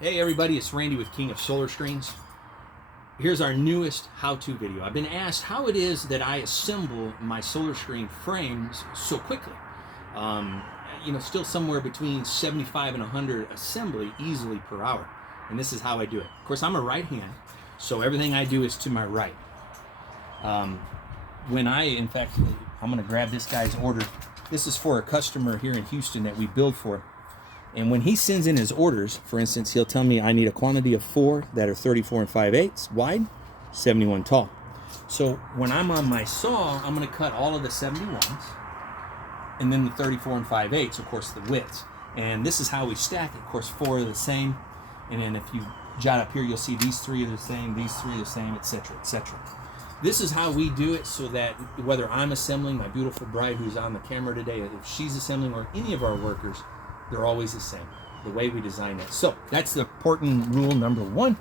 Hey everybody, it's Randy with King of Solar Screens. Here's our newest how-to video. I've been asked how it is that I assemble my solar screen frames so quickly. Still somewhere between 75 and 100 assembly easily per hour. And this is how I do it. Of course, I'm a right hand, so everything I do is to my right. I'm gonna grab this guy's order. This is for a customer here in Houston that we build for. And when he sends in his orders, for instance, he'll tell me I need a quantity of 4 that are 34 and 5/8 wide, 71 tall. So when I'm on my saw, I'm going to cut all of the 71s, and then the 34 and 5/8, of course, the widths. And this is how we stack it. Of course, 4 are the same. And then if you jot up here, you'll see these 3 are the same, these 3 are the same, etc., etc. This is how we do it so that whether I'm assembling, my beautiful bride who's on the camera today, if she's assembling, or any of our workers, they're always the same, the way we design it. So that's the important rule number 1.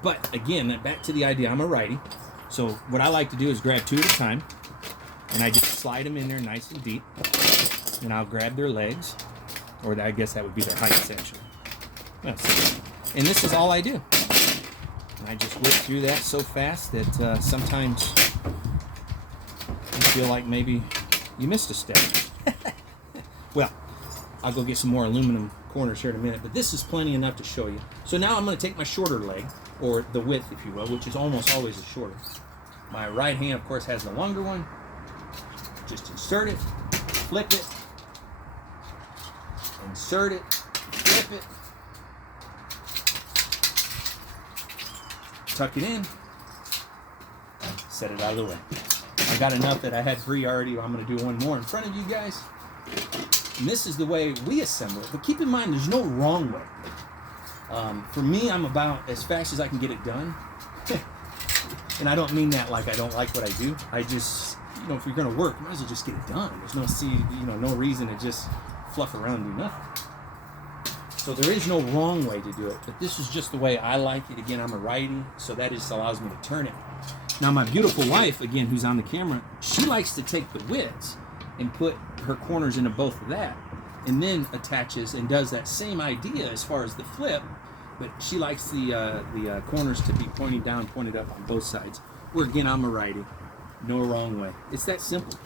But again, back to the idea, I'm a righty. So what I like to do is grab 2 at a time, and I just slide them in there nice and deep. And I'll grab their legs, or I guess that would be their height essentially. And this is all I do. And I just whip through that so fast that sometimes you feel like maybe you missed a step. Well, I'll go get some more aluminum corners here in a minute, but this is plenty enough to show you. So now I'm going to take my shorter leg, or the width, if you will, which is almost always the shorter. My right hand, of course, has the longer one. Just insert it, flip it, insert it, flip it, tuck it in, set it out of the way. I got enough that I had 3 already. I'm going to do one more in front of you guys. And this is the way we assemble it. But keep in mind, there's no wrong way. For me, I'm about as fast as I can get it done. And I don't mean that like I don't like what I do. I just, if you're going to work, you might as well just get it done. There's no reason to just fluff around and do nothing. So there is no wrong way to do it. But this is just the way I like it. Again, I'm a righty, so that just allows me to turn it. Now, my beautiful wife, again, who's on the camera, she likes to take the widths and put her corners into both of that, and then attaches and does that same idea as far as the flip, but she likes the corners to be pointing down, pointed up on both sides. Where again, I'm a righty, no wrong way. It's that simple.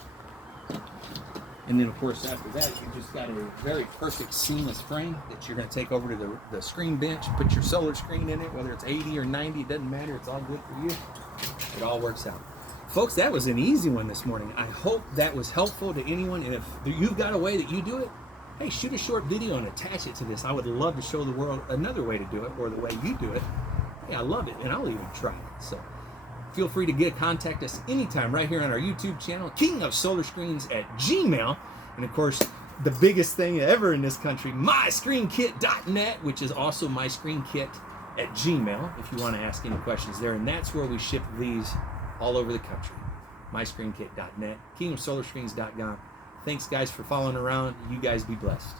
And then of course after that, you just got a very perfect seamless frame that you're going to take over to the screen bench, put your solar screen in it, whether it's 80 or 90, it doesn't matter, it's all good for you. It all works out. Folks, that was an easy one this morning. I hope that was helpful to anyone. And if you've got a way that you do it, hey, shoot a short video and attach it to this. I would love to show the world another way to do it, or the way you do it. Hey, I love it, and I'll even try it. So feel free to contact us anytime right here on our YouTube channel, King of Solar Screens at Gmail. And of course, the biggest thing ever in this country, myscreenkit.net, which is also myscreenkit at Gmail, if you want to ask any questions there. And that's where we ship these all over the country. myscreenkit.net, kingofsolarscreens.com. Thanks guys for following around. You guys be blessed.